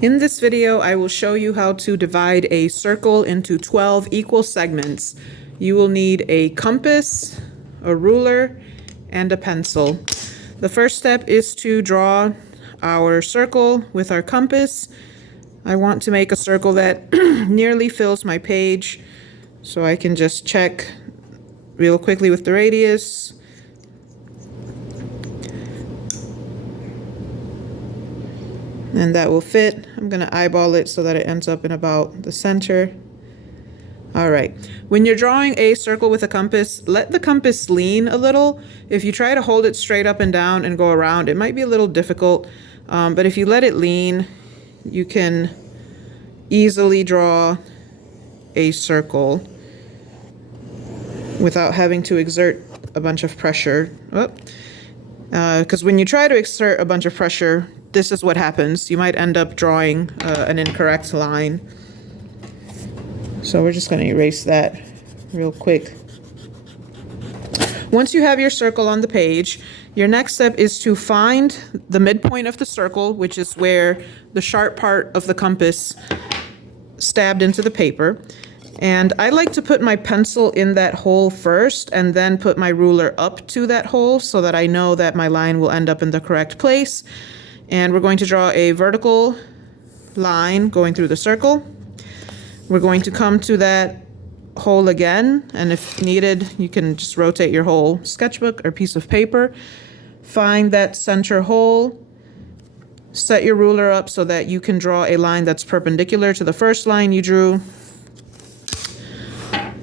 In this video, I will show you how to divide a circle into 12 equal segments. You will need a compass, a ruler, and a pencil. The first step is to draw our circle with our compass. I want to make a circle that nearly fills my page, so I can just check real quickly with the radius. And that will fit. I'm going to eyeball it so that it ends up in about the center. All right. When you're drawing a circle with a compass, let the compass lean a little. If you try to hold it straight up and down and go around, it might be a little difficult. But if you let it lean, you can easily draw a circle without having to exert a bunch of pressure. Because when you try to exert a bunch of pressure, this is what happens. You might end up drawing an incorrect line. So we're just going to erase that real quick. Once you have your circle on the page, your next step is to find the midpoint of the circle, which is where the sharp part of the compass stabbed into the paper. And I like to put my pencil in that hole first and then put my ruler up to that hole so that I know that my line will end up in the correct place. And we're going to draw a vertical line going through the circle. We're going to come to that hole again, and if needed, you can just rotate your whole sketchbook or piece of paper. Find that center hole, set your ruler up so that you can draw a line that's perpendicular to the first line you drew.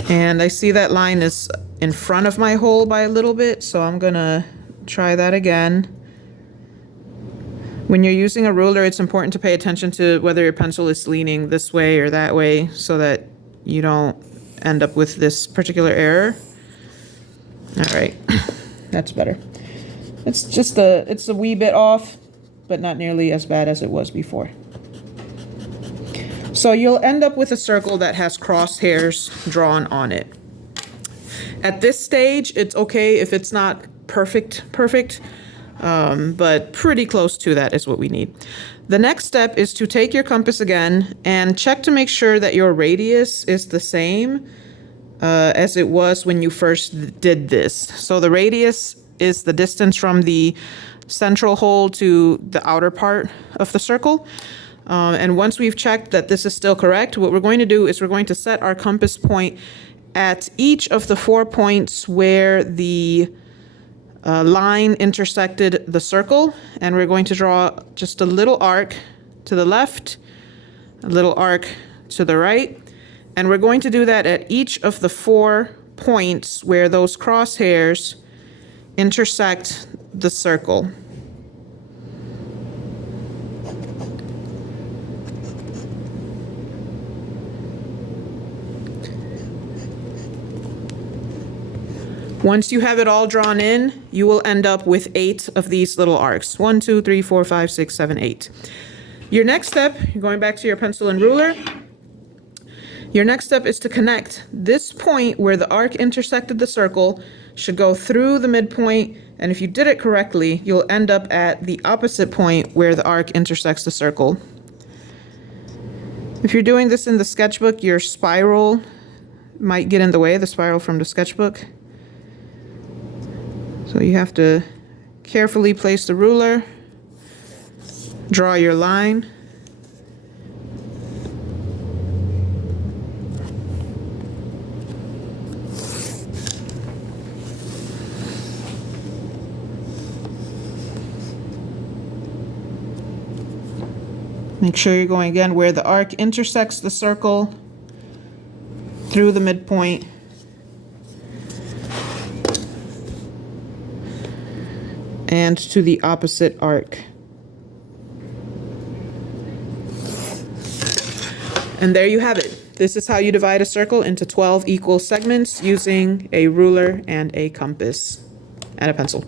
And I see that line is in front of my hole by a little bit, so I'm gonna try that again. When you're using a ruler, it's important to pay attention to whether your pencil is leaning this way or that way so that you don't end up with this particular error. All right, that's better. It's a wee bit off, but not nearly as bad as it was before. So you'll end up with a circle that has crosshairs drawn on it. At this stage, it's okay if it's not perfect, but pretty close to that is what we need. The next step is to take your compass again and check to make sure that your radius is the same as it was when you first did this. So the radius is the distance from the central hole to the outer part of the circle. And once we've checked that this is still correct, what we're going to do is we're going to set our compass point at each of the 4 points where the line intersected the circle, and we're going to draw just a little arc to the left, a little arc to the right, and we're going to do that at each of the 4 points where those crosshairs intersect the circle. Once you have it all drawn in, you will end up with 8 of these little arcs. 1, 2, 3, 4, 5, 6, 7, 8. Your next step, you're going back to your pencil and ruler. Your next step is to connect this point where the arc intersected the circle, should go through the midpoint, and if you did it correctly, you'll end up at the opposite point where the arc intersects the circle. If you're doing this in the sketchbook, your spiral might get in the way, the spiral from the sketchbook. So you have to carefully place the ruler, draw your line. Make sure you're going again where the arc intersects the circle through the midpoint. And to the opposite arc. And there you have it. This is how you divide a circle into 12 equal segments using a ruler and a compass and a pencil.